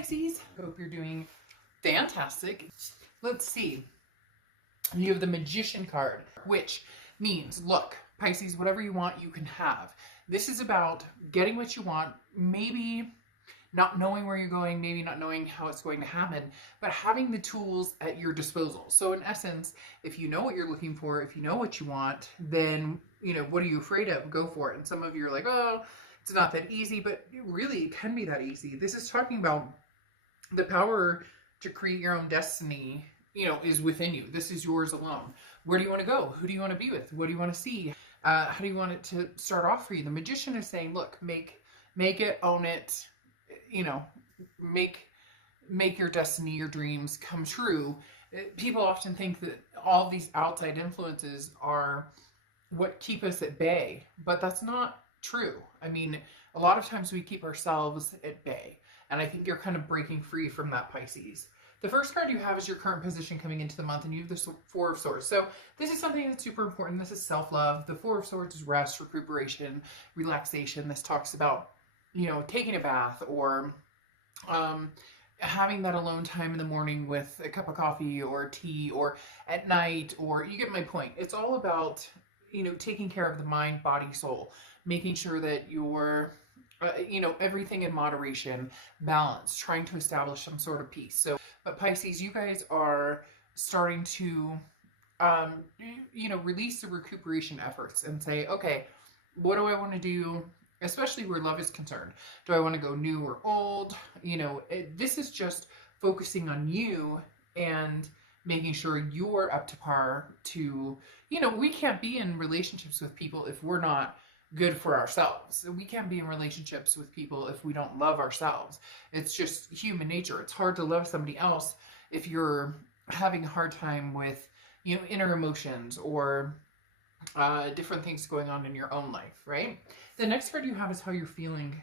Pisces. Hope you're doing fantastic. Let's see. You have the Magician card, which means, look, Pisces, whatever you want, you can have. This is about getting what you want, maybe not knowing where you're going, maybe not knowing how it's going to happen, but having the tools at your disposal. So in essence, if you know what you're looking for, if you know what you want, then, you know, what are you afraid of? Go for it. And some of you are like, oh, it's not that easy, but it really can be that easy. This is talking about the power to create your own destiny, you know, is within you. This is yours alone. Where do you want to go? Who do you want to be with? What do you want to see? How do you want it to start off for you? The Magician is saying, look, make it, own it, you know, make your destiny, your dreams come true. People often think that all these outside influences are what keep us at bay, but that's not true. I mean, a lot of times we keep ourselves at bay, and I think you're kind of breaking free from that, Pisces. The first card you have is your current position coming into the month, and you have the Four of Swords. So this is something that's super important. This is self-love. The Four of Swords is rest, recuperation, relaxation. This talks about, you know, taking a bath or having that alone time in the morning with a cup of coffee or tea, or at night, or you get my point. It's all about, you know, taking care of the mind, body, soul, making sure that you're, you know, everything in moderation, balance, trying to establish some sort of peace. So, but Pisces, you guys are starting to, you know, release the recuperation efforts and say, okay, what do I want to do? Especially where love is concerned. Do I want to go new or old? You know, this is just focusing on you and making sure you're up to par to, you know, we can't be in relationships with people if we're not good for ourselves. We can't be in relationships with people if we don't love ourselves. It's just human nature. It's hard to love somebody else if you're having a hard time with, you know, inner emotions or different things going on in your own life, right? The next card you have is how you're feeling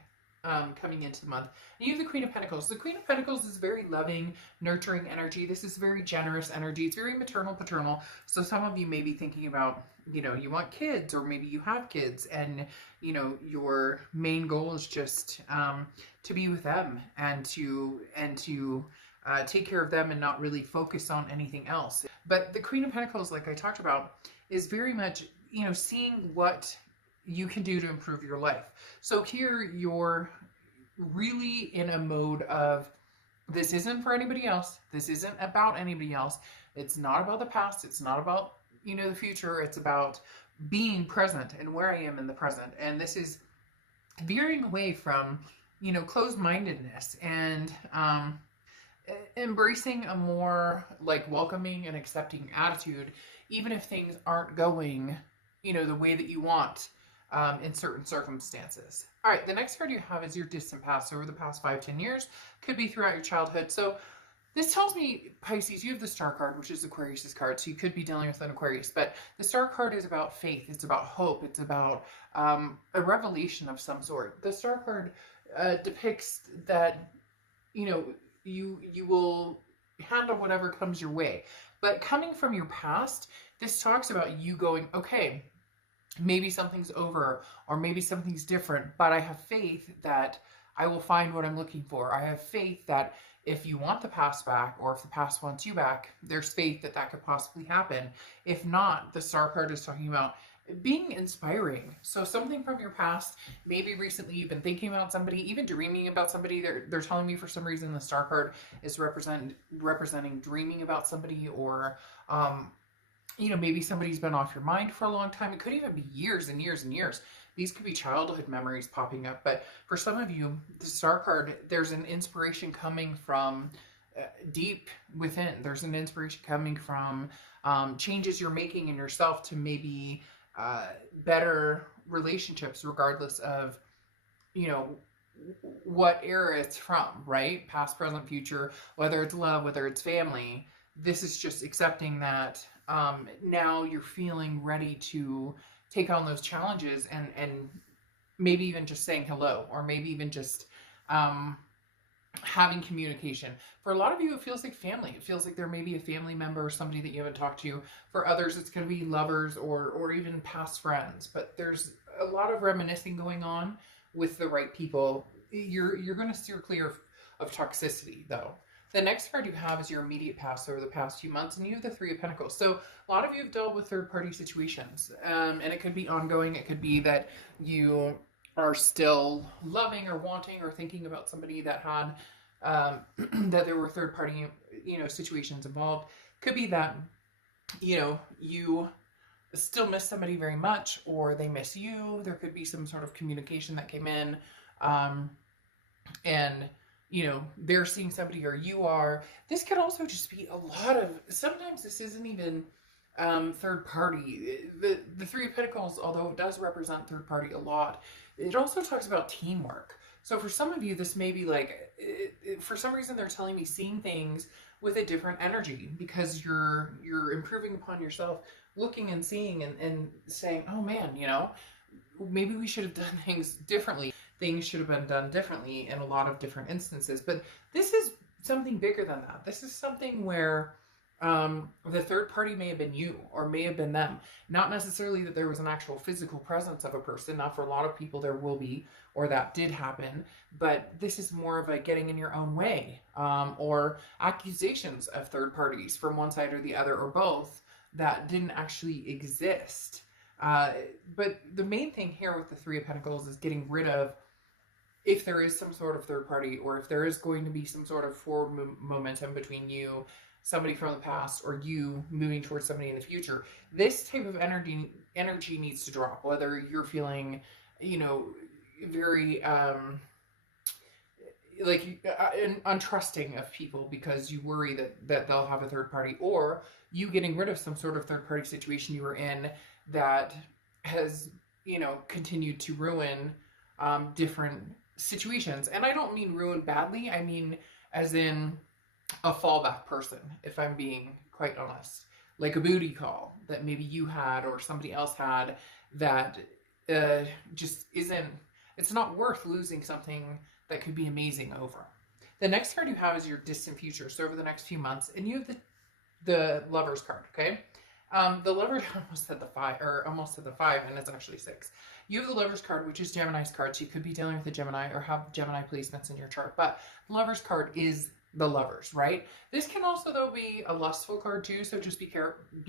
coming into the month. And you have the Queen of Pentacles. The Queen of Pentacles is very loving, nurturing energy. This is very generous energy. It's very maternal, paternal. So some of you may be thinking about, you know, you want kids, or maybe you have kids, and, you know, your main goal is just to be with them and to take care of them and not really focus on anything else. But the Queen of Pentacles, like I talked about, is very much, you know, seeing what you can do to improve your life. So here you're really in a mode of, this isn't for anybody else. This isn't about anybody else. It's not about the past. It's not about, you know, the future. It's about being present and where I am in the present. And this is veering away from, you know, closed-mindedness and embracing a more like welcoming and accepting attitude, even if things aren't going, you know, the way that you want in certain circumstances. All right, the next card you have is your distant past, over the past 5-10 years. Could be throughout your childhood. So this tells me, Pisces, you have the Star card, which is Aquarius's card, so you could be dealing with an Aquarius. But the Star card is about faith. It's about hope. It's about a revelation of some sort. The Star card depicts that, you know, you will handle whatever comes your way. But coming from your past, this talks about you going, okay, maybe something's over, or maybe something's different, but I have faith that I will find what I'm looking for. I have faith that if you want the past back, or if the past wants you back, there's faith that that could possibly happen. If not, the Star card is talking about being inspiring. So something from your past, maybe recently you've been thinking about somebody, even dreaming about somebody. They're telling me for some reason the Star card is representing dreaming about somebody, or you know, maybe somebody's been off your mind for a long time. It could even be years and years and years. These could be childhood memories popping up. But for some of you, the Star card, there's an inspiration coming from deep within. There's an inspiration coming from changes you're making in yourself to maybe better relationships, regardless of, you know, what era it's from, right? Past, present, future, whether it's love, whether it's family. This is just accepting that now you're feeling ready to take on those challenges, and maybe even just saying hello, or maybe even just having communication. For a lot of you, it feels like family. It feels like there may be a family member or somebody that you haven't talked to. For others, it's going to be lovers or even past friends. But there's a lot of reminiscing going on with the right people. You're going to steer clear of toxicity, though. The next card you have is your immediate past over the past few months, and you have the Three of Pentacles. So a lot of you have dealt with third-party situations, and it could be ongoing. It could be that you are still loving or wanting or thinking about somebody that had that there were third-party, situations involved. Could be that, you still miss somebody very much, or they miss you. There could be some sort of communication that came in, and they're seeing somebody or you are. This could also just be a lot of, sometimes this isn't even third party. The Three of Pentacles, although it does represent third party a lot, it also talks about teamwork. So for some of you, this may be like, for some reason they're telling me seeing things with a different energy, because you're improving upon yourself, looking and seeing and saying, oh man, maybe we should have done things differently. Things should have been done differently in a lot of different instances. But this is something bigger than that. This is something where the third party may have been you or may have been them. Not necessarily that there was an actual physical presence of a person. Now, for a lot of people, there will be, or that did happen. But this is more of a getting in your own way, or accusations of third parties from one side or the other, or both, that didn't actually exist. But the main thing here with the Three of Pentacles is getting rid of, if there is some sort of third party, or if there is going to be some sort of forward momentum between you, somebody from the past, or you moving towards somebody in the future, this type of energy needs to drop. Whether you're feeling, very untrusting of people because you worry that they'll have a third party, or you getting rid of some sort of third party situation you were in that has, continued to ruin different situations. And I don't mean ruin badly. I mean as in a fallback person, if I'm being quite honest. Like a booty call that maybe you had or somebody else had that just isn't, it's not worth losing something that could be amazing over. The next card you have is your distant future. So over the next few months, and you have the Lovers card, okay? The Lovers, I almost said the five, and it's actually 6. You have the Lovers card, which is Gemini's card, so you could be dealing with a Gemini or have Gemini placements in your chart, but the Lovers card is the Lovers, right? This can also, though, be a lustful card too, so just be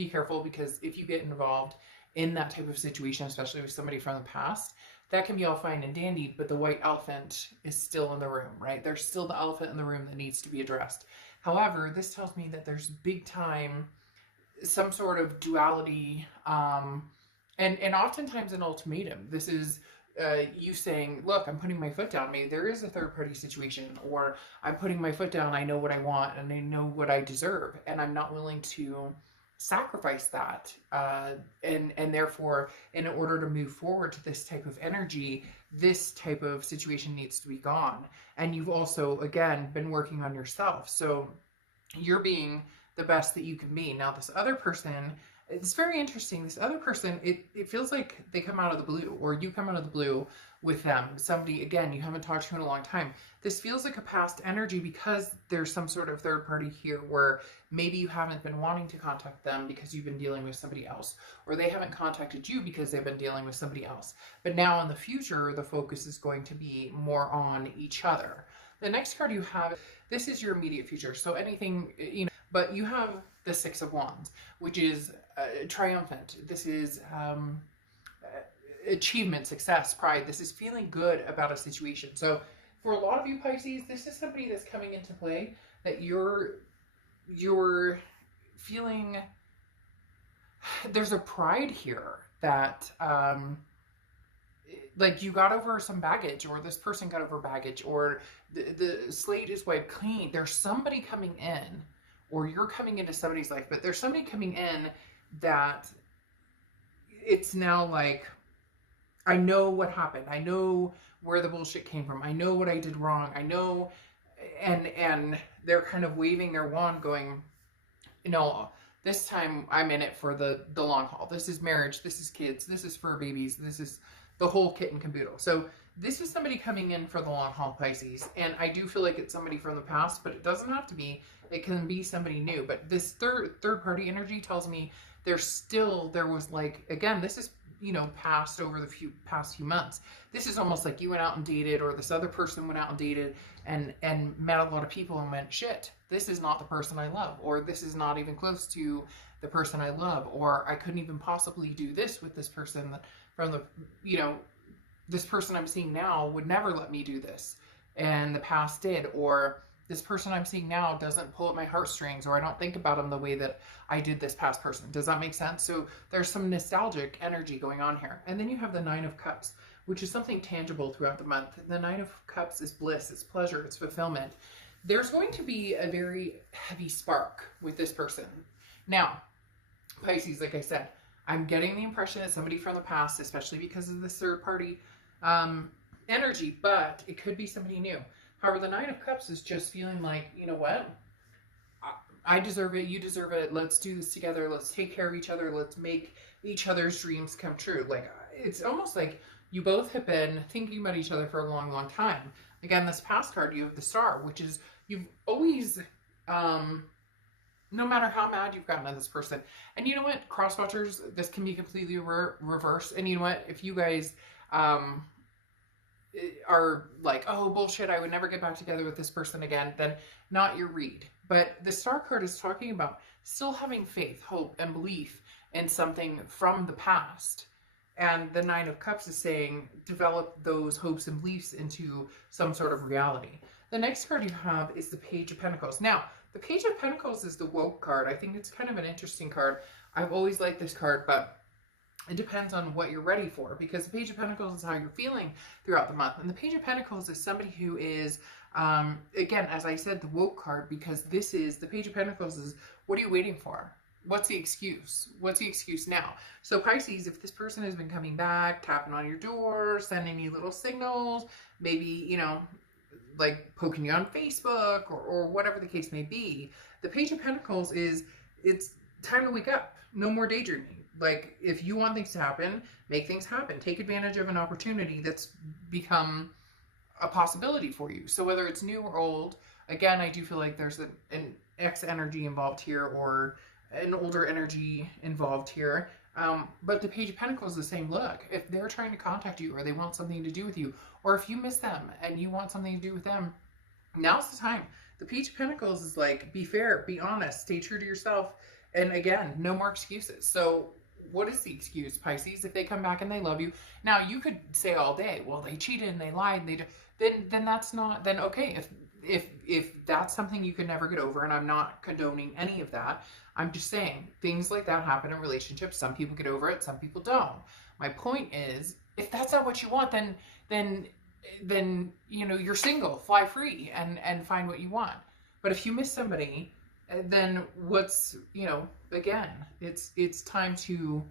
careful, because if you get involved in that type of situation, especially with somebody from the past, that can be all fine and dandy, but the white elephant is still in the room, right? There's still the elephant in the room that needs to be addressed. However, this tells me that there's big time, some sort of duality, and oftentimes an ultimatum. This is you saying, look, I'm putting my foot down. Maybe there is a third party situation, or I'm putting my foot down. I know what I want and I know what I deserve, and I'm not willing to sacrifice that. And therefore, in order to move forward to this type of energy, this type of situation needs to be gone. And you've also, again, been working on yourself. So you're being the best that you can be. Now, this other person, it's very interesting. This other person, it feels like they come out of the blue, or you come out of the blue with them. Somebody, again, you haven't talked to in a long time. This feels like a past energy, because there's some sort of third party here where maybe you haven't been wanting to contact them because you've been dealing with somebody else, or they haven't contacted you because they've been dealing with somebody else. But now in the future, the focus is going to be more on each other. The next card you have, this is your immediate future. So anything, but you have the Six of Wands, which is triumphant. This is achievement, success, pride. This is feeling good about a situation. So for a lot of you Pisces, this is somebody that's coming into play that you're feeling, there's a pride here that like you got over some baggage, or this person got over baggage, or the slate is wiped clean. There's somebody coming in, or you're coming into somebody's life, but there's somebody coming in that it's now like, I know what happened. I know where the bullshit came from. I know what I did wrong. I know, and they're kind of waving their wand going, this time I'm in it for the long haul. This is marriage. This is kids. This is fur babies. This is the whole kit and caboodle. So this is somebody coming in for the long haul, Pisces. And I do feel like it's somebody from the past, but it doesn't have to be. It can be somebody new. But this third party energy tells me there was like, again, this is you know, passed over the past few months. This is almost like you went out and dated, or this other person went out and dated and met a lot of people and went, shit, this is not the person I love, or this is not even close to the person I love, or I couldn't even possibly do this with this person from the, you know, this person I'm seeing now would never let me do this, and the past did, or this person I'm seeing now doesn't pull at my heartstrings, or I don't think about them the way that I did this past person. Does that make sense? So there's some nostalgic energy going on here. And then you have the Nine of Cups, which is something tangible throughout the month. The Nine of Cups is bliss, it's pleasure, it's fulfillment. There's going to be a very heavy spark with this person. Now, Pisces, like I said, I'm getting the impression that somebody from the past, especially because of this third party energy, but it could be somebody new. However, the Nine of Cups is just feeling like, you know what? I deserve it. You deserve it. Let's do this together. Let's take care of each other. Let's make each other's dreams come true. Like, it's almost like you both have been thinking about each other for a long, long time. Again, this past card, you have the Star, which is you've always, no matter how mad you've gotten at this person. And you know what? Cross-watchers, this can be completely reversed. And you know what? If you guys, are like, oh, bullshit, I would never get back together with this person again, then not your read. But the Star card is talking about still having faith, hope, and belief in something from the past. And the Nine of Cups is saying, develop those hopes and beliefs into some sort of reality. The next card you have is the Page of Pentacles. Now, the Page of Pentacles is the woke card. I think it's kind of an interesting card. I've always liked this card, but it depends on what you're ready for, because the Page of Pentacles is how you're feeling throughout the month. And the Page of Pentacles is somebody who is, again, as I said, the woke card, because this is, the Page of Pentacles is, what are you waiting for? What's the excuse? What's the excuse now? So Pisces, if this person has been coming back, tapping on your door, sending you little signals, maybe, you know, like poking you on Facebook or whatever the case may be, the Page of Pentacles is, it's time to wake up. No more daydreaming. Like, if you want things to happen, make things happen. Take advantage of an opportunity that's become a possibility for you. So whether it's new or old, again, I do feel like there's an X energy involved here, or an older energy involved here. But the Page of Pentacles is the same. Look, if they're trying to contact you, or they want something to do with you, or if you miss them and you want something to do with them, now's the time. The Page of Pentacles is like, be fair, be honest, stay true to yourself. And again, no more excuses. So what is the excuse, Pisces? If they come back and they love you, now you could say all day, well, they cheated and they lied, and then that's not, then okay, if that's something you could never get over, and I'm not condoning any of that, I'm just saying things like that happen in relationships. Some people get over it, some people don't. My point is, if that's not what you want, then you know, you're single, fly free, and find what you want. But if you miss somebody, then what's, you know, again, it's time to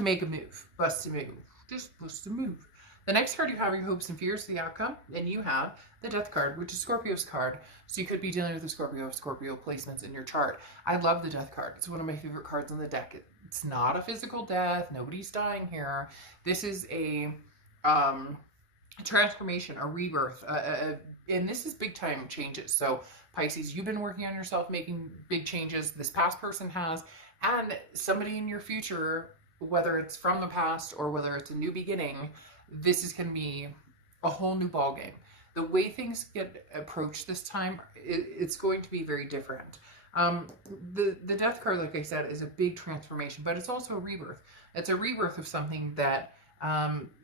make a move, bust a move, just bust a move. The next card you have your hopes and fears, the outcome, and you have the Death card, which is Scorpio's card. So you could be dealing with a Scorpio placements in your chart. I love the Death card. It's one of my favorite cards on the deck. It's not a physical death. Nobody's dying here. This is a transformation, a rebirth, and this is big time changes. So Pisces, you've been working on yourself, making big changes. This past person has, and somebody in your future, whether it's from the past or whether it's a new beginning, this is going to be a whole new ball game. The way things get approached this time, it's going to be very different. The Death card, like I said, is a big transformation, but it's also a rebirth. It's a rebirth of something that,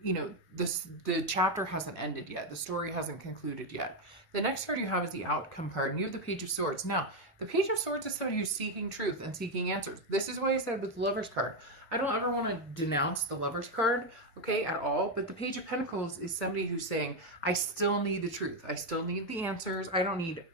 you know, the chapter hasn't ended yet. The story hasn't concluded yet. The next card you have is the Outcome card, and you have the Page of Swords. Now, the Page of Swords is somebody who's seeking truth and seeking answers. This is why I said with the Lover's card, I don't ever want to denounce the Lover's card, okay, at all, but the Page of Pentacles is somebody who's saying, I still need the truth. I still need the answers. I don't need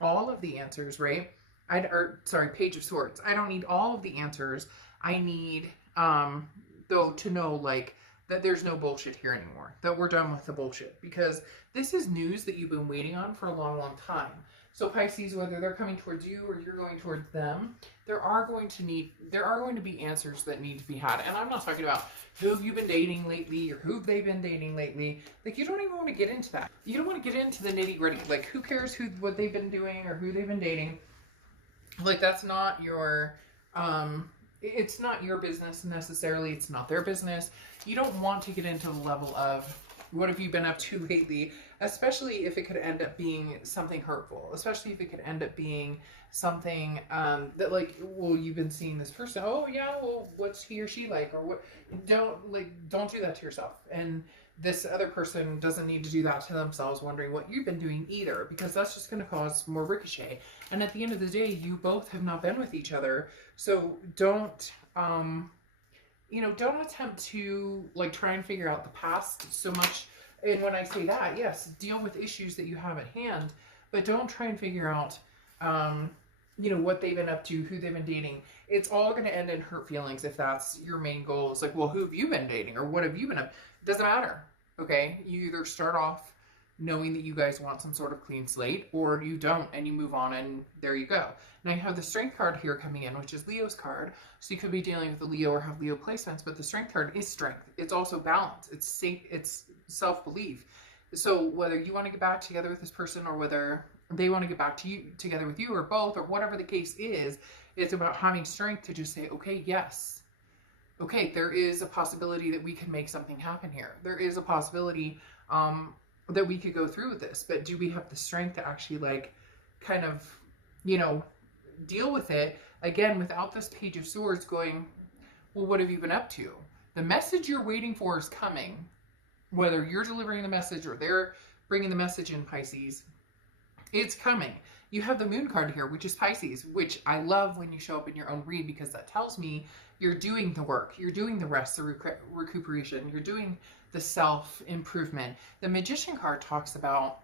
all of the answers, right? Page of Swords. I don't need all of the answers. I need, though, to know, like, that there's no bullshit here anymore, that we're done with the bullshit, because this is news that you've been waiting on for a long, long time. So Pisces, whether they're coming towards you or you're going towards them, there are going to be answers that need to be had. And I'm not talking about who have you been dating lately or who have they been dating lately. Like, you don't even want to get into that. You don't want to get into the nitty gritty. Like, who cares what they've been doing or who they've been dating? Like, that's not your it's not your business necessarily. It's not their business. You don't want to get into the level of what have you been up to lately, especially if it could end up being something hurtful, especially if it could end up being something that like, well, you've been seeing this person. Oh yeah, well, what's he or she like? Or what? Don't do that to yourself. And this other person doesn't need to do that to themselves, wondering what you've been doing either, because that's just going to cause more ricochet. And at the end of the day, you both have not been with each other. So don't, don't attempt to like try and figure out the past so much. And when I say that, yes, deal with issues that you have at hand, but don't try and figure out, what they've been up to, who they've been dating. It's all going to end in hurt feelings if that's your main goal. It's like, well, who have you been dating or what have you been up? It doesn't matter. Okay. You either start off knowing that you guys want some sort of clean slate, or you don't and you move on, and there you go. Now you have the Strength card here coming in, which is Leo's card. So you could be dealing with a Leo or have Leo placements, but the Strength card is strength. It's also balance. It's safe. It's self-belief. So whether you want to get back together with this person or whether they want to get back to you together with you or both, or whatever the case is, it's about having strength to just say, okay, yes. Okay, there is a possibility that we can make something happen here. There is a possibility that we could go through with this, but do we have the strength to actually like kind of, deal with it again without this Page of Swords going, well, what have you been up to? The message you're waiting for is coming, whether you're delivering the message or they're bringing the message in, Pisces. It's coming. You have the Moon card here, which is Pisces, which I love when you show up in your own read, because that tells me you're doing the work, you're doing the rest, the recuperation, you're doing the self-improvement. The Magician card talks about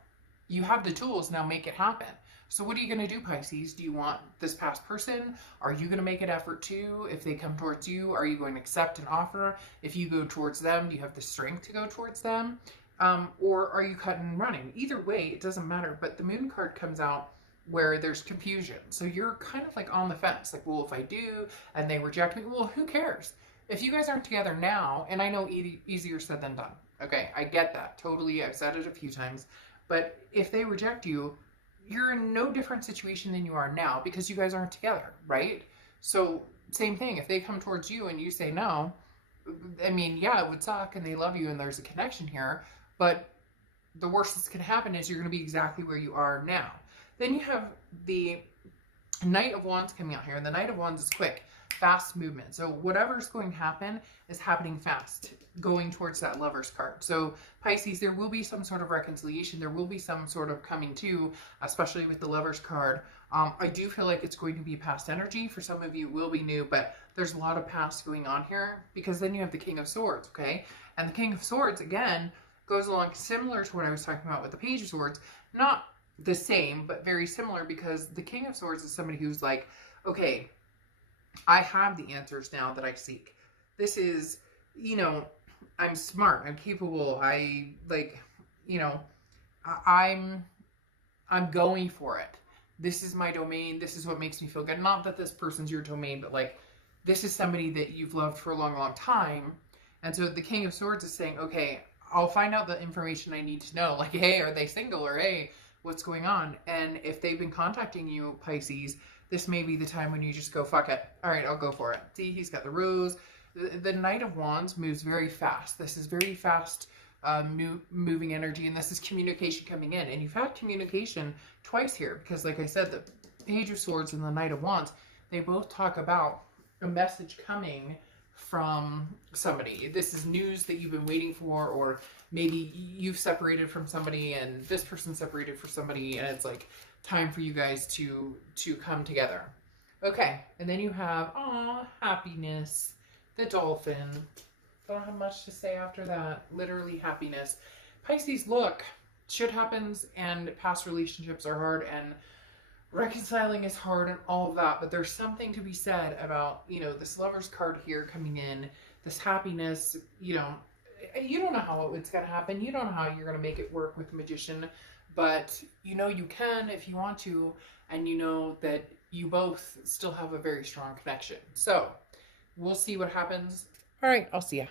you have the tools, now make it happen. So what are you going to do, Pisces? Do you want this past person? Are you going to make an effort too? If they come towards you, are you going to accept an offer? If you go towards them, do you have the strength to go towards them? Or are you cutting and running? Either way, it doesn't matter. But the Moon card comes out where there's confusion. So you're kind of like on the fence. Like, well, if I do and they reject me, well, who cares? If you guys aren't together now, and I know easier said than done. Okay, I get that. Totally. I've said it a few times. But if they reject you, you're in no different situation than you are now because you guys aren't together, right? So same thing. If they come towards you and you say no, I mean, yeah, it would suck and they love you and there's a connection here, but the worst that's going to happen is you're going to be exactly where you are now. Then you have the Knight of Wands coming out here, and the Knight of Wands is quick, fast movement. So whatever's going to happen is happening fast, going towards that Lover's card. So Pisces, there will be some sort of reconciliation. There will be some sort of coming to, especially with the Lover's card. I do feel like it's going to be past energy. For some of you, it will be new, but there's a lot of past going on here, because then you have the King of Swords, okay? And the King of Swords, again, goes along similar to what I was talking about with the Page of Swords. Not the same, but very similar, because the King of Swords is somebody who's like, okay, I have the answers now that I seek. This is, I'm smart, I'm capable, I'm going for it. This is my domain. This is what makes me feel good. Not that this person's your domain, but like, this is somebody that you've loved for a long, long time. And so the King of Swords is saying, okay, I'll find out the information I need to know. Like, hey, are they single? Or hey, what's going on? And if they've been contacting you, Pisces, this may be the time when you just go, fuck it. All right, I'll go for it. See, he's got the rose. The Knight of Wands moves very fast. This is very fast moving energy, and this is communication coming in. And you've had communication twice here, because like I said, the Page of Swords and the Knight of Wands, they both talk about a message coming from somebody. This is news that you've been waiting for, or maybe you've separated from somebody and this person separated from somebody, and it's like time for you guys to come together. Okay, and then you have happiness, the dolphin. Don't have much to say after that. Literally happiness. Pisces, look, shit happens and past relationships are hard and reconciling is hard and all of that, but there's something to be said about, this Lover's card here coming in, this happiness. You don't know how it's going to happen. You don't know how you're going to make it work with the Magician, but you can if you want to, and you know that you both still have a very strong connection. So we'll see what happens. All right, I'll see ya.